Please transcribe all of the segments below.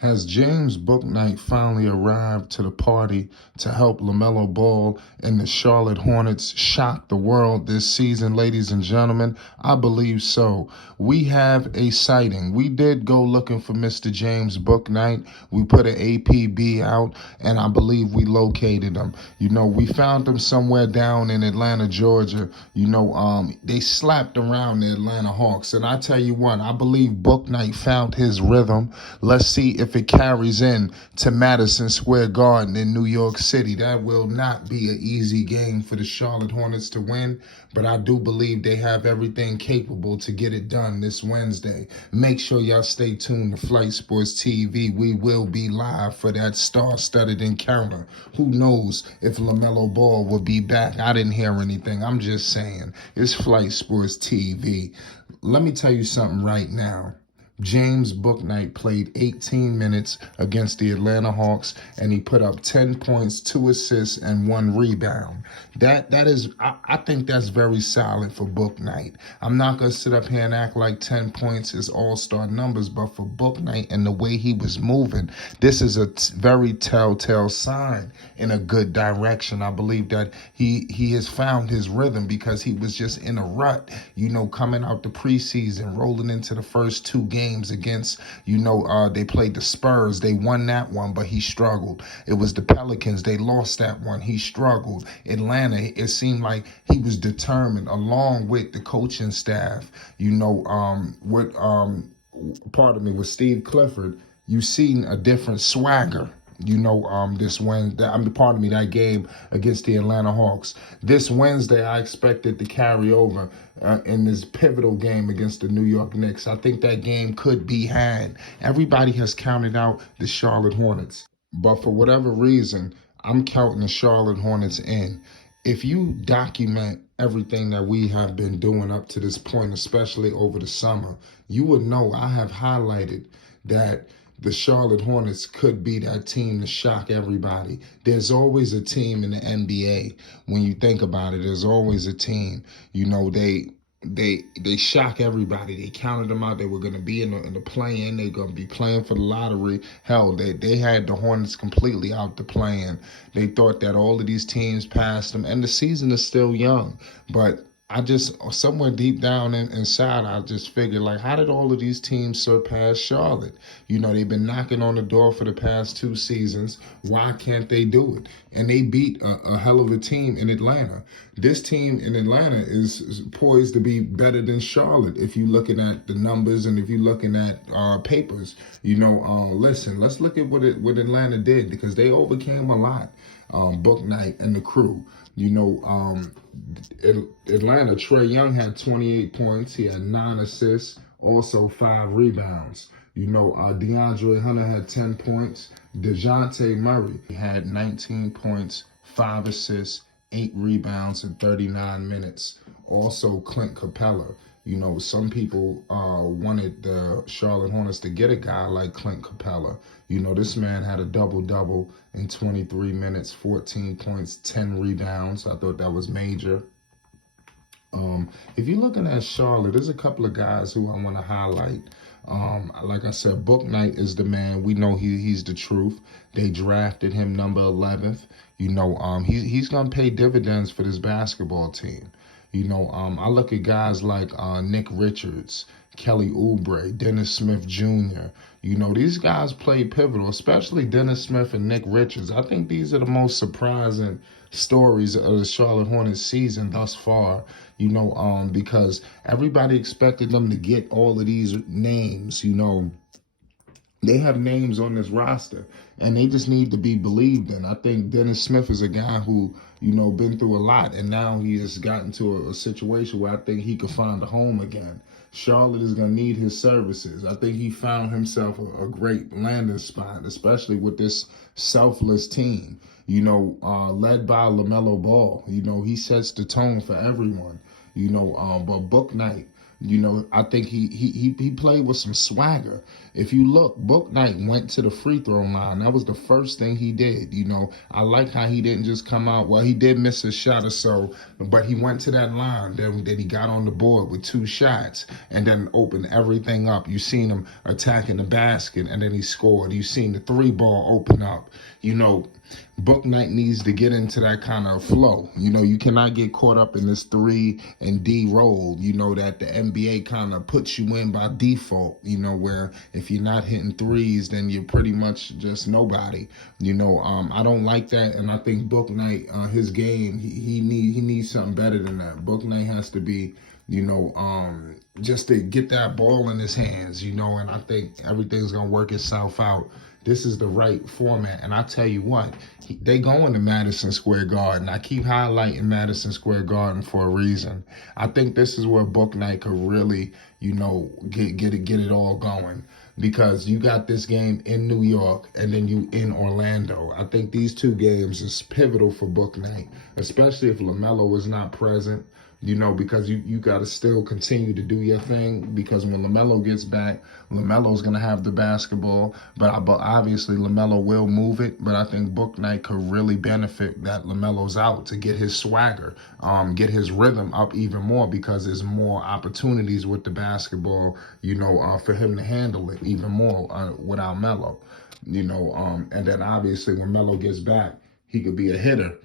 Has James Bouknight finally arrived to the party to help Lamelo Ball and the Charlotte Hornets shock the world this season, ladies and gentlemen? I believe so. We have a sighting. We did go looking for Mr. James Bouknight. We put an APB out, and I believe we located him. We found him somewhere down in Atlanta, Georgia. They slapped around the Atlanta Hawks, and I tell you what, I believe Bouknight found his rhythm. Let's see if it carries in to Madison Square Garden in New York City. That will not be an easy game for the Charlotte Hornets to win, but I do believe they have everything capable to get it done this Wednesday. Make sure y'all stay tuned to Flight Sports TV. We will be live for that star-studded encounter. Who knows if LaMelo Ball will be back? I didn't hear anything. I'm just saying. It's Flight Sports TV. Let me tell you something right now. James Bouknight played 18 minutes against the Atlanta Hawks, and he put up 10 points, 2 assists, and 1 rebound. I think that's very solid for Bouknight. I'm not going to sit up here and act like 10 points is all-star numbers, but for Bouknight and the way he was moving, this is a very telltale sign in a good direction. I believe that he has found his rhythm because he was just in a rut, coming out the preseason, rolling into the first 2 games against, they played the Spurs. They won that one, but he struggled. It was the Pelicans. They lost that one. He struggled. Atlanta, it seemed like he was determined, along with the coaching staff, with Steve Clifford. You seen a different swagger. That game against the Atlanta Hawks. This Wednesday, I expect it to carry over in this pivotal game against the New York Knicks. I think that game could be had. Everybody has counted out the Charlotte Hornets, but for whatever reason, I'm counting the Charlotte Hornets in. If you document everything that we have been doing up to this point, especially over the summer, you would know I have highlighted that the Charlotte Hornets could be that team to shock everybody. There's always a team in the NBA. When you think about it, there's always a team. They shock everybody. They counted them out. They were going to be in the play-in. They're going to be playing for the lottery. Hell, they had the Hornets completely out the play-in. They thought that all of these teams passed them, and the season is still young. But I just, somewhere deep down inside, I just figured, how did all of these teams surpass Charlotte? They've been knocking on the door for the past 2 seasons. Why can't they do it? And they beat a hell of a team in Atlanta. This team in Atlanta is poised to be better than Charlotte if you're looking at the numbers and if you're looking at papers. Listen, let's look at what Atlanta did, because they overcame a lot. Bouknight and the crew. Atlanta, Trae Young had 28 points. He had 9 assists, also 5 rebounds. DeAndre Hunter had 10 points. DeJounte Murray had 19 points, 5 assists, 8 rebounds in 39 minutes. Also, Clint Capella. Some people wanted the Charlotte Hornets to get a guy like Clint Capella. This man had a double-double in 23 minutes, 14 points, 10 rebounds. I thought that was major. If you're looking at Charlotte, there's a couple of guys who I want to highlight. Like I said, Bouknight is the man. We know he's the truth. They drafted him number 11th. He's going to pay dividends for this basketball team. I look at guys like Nick Richards, Kelly Oubre, Dennis Smith Jr. These guys play pivotal, especially Dennis Smith and Nick Richards. I think these are the most surprising stories of the Charlotte Hornets season thus far, because everybody expected them to get all of these names, They have names on this roster, and they just need to be believed in. I think Dennis Smith is a guy who, been through a lot, and now he has gotten to a situation where I think he could find a home again. Charlotte is going to need his services. I think he found himself a great landing spot, especially with this selfless team, led by LaMelo Ball. He sets the tone for everyone, but Bouknight, I think he played with some swagger. If you look, Bouknight went to the free throw line. That was the first thing he did. I like how he didn't just come out. Well, he did miss a shot or so, but he went to that line. Then he got on the board with 2 shots and then opened everything up. You seen him attacking the basket and then he scored. You seen the 3-ball open up. Bouknight needs to get into that kind of flow. You cannot get caught up in this 3 and D role, that the NBA kind of puts you in by default, where if you're not hitting threes, then you're pretty much just nobody. I don't like that, and I think Bouknight, his game, he needs something better than that. Bouknight has to be, just to get that ball in his hands, and I think everything's going to work itself out. This is the right format. And I tell you what, they going to Madison Square Garden. I keep highlighting Madison Square Garden for a reason. I think this is where Bouknight could really, get it all going. Because you got this game in New York and then you in Orlando. I think these 2 games is pivotal for Bouknight, especially if Lamelo is not present. Because you got to still continue to do your thing, because when Lamelo gets back, Lamelo's going to have the basketball, but obviously Lamelo will move it, but I think Bouknight could really benefit that Lamelo's out to get his swagger, get his rhythm up even more, because there's more opportunities with the basketball, for him to handle it even more without Melo, and then obviously when Melo gets back, he could be a hitter,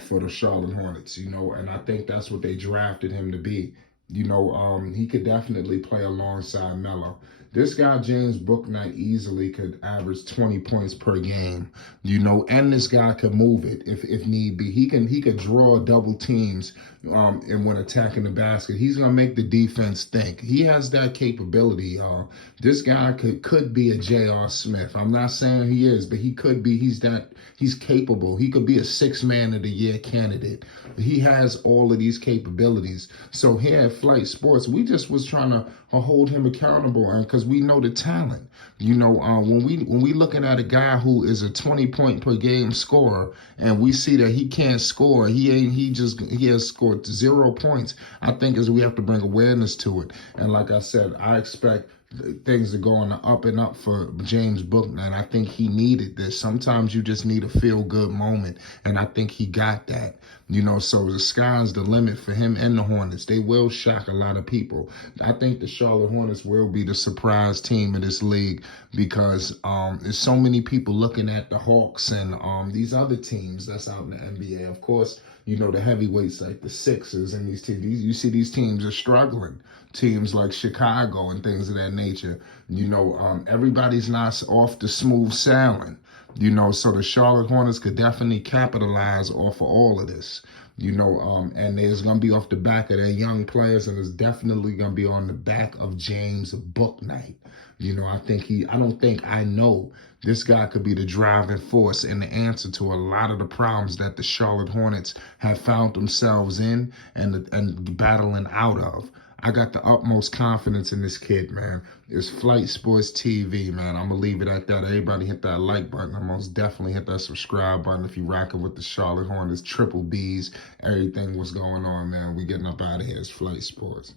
for the Charlotte Hornets, and I think that's what they drafted him to be. He could definitely play alongside Melo. This guy, James Bouknight, easily could average 20 points per game, and this guy could move it if need be. He could draw double teams and when attacking the basket. He's going to make the defense think. He has that capability, y'all. This guy could be a J.R. Smith. I'm not saying he is, but he could be. He's capable. He could be a 6th man of the year candidate. He has all of these capabilities. So here at Flight Sports, we just was trying to hold him accountable, and because we know the talent. When we looking at a guy who is a 20-point per game scorer, and we see that he can't score, he has scored 0 points. I think we have to bring awareness to it. And like I said, I expect things to go on the up and up for James Bouknight. I think he needed this. Sometimes you just need a feel-good moment, and I think he got that. So the sky's the limit for him and the Hornets. They will shock a lot of people. I think the Charlotte Hornets will be the surprise team of this league, because there's so many people looking at the Hawks and these other teams that's out in the NBA. Of course, the heavyweights like the Sixers and these teams. You see these teams are struggling. Teams like Chicago and things of that nature. Everybody's not off the smooth sailing. So the Charlotte Hornets could definitely capitalize off of all of this. And there's going to be off the back of their young players, and it's definitely going to be on the back of James Bouknight. I know this guy could be the driving force and the answer to a lot of the problems that the Charlotte Hornets have found themselves in and battling out of. I got the utmost confidence in this kid, man. It's Flight Sports TV, man. I'm going to leave it at that. Everybody hit that like button. I'm most definitely hit that subscribe button if you're rocking with the Charlotte Hornets, Triple Bs, everything was going on, man. We getting up out of here. It's Flight Sports.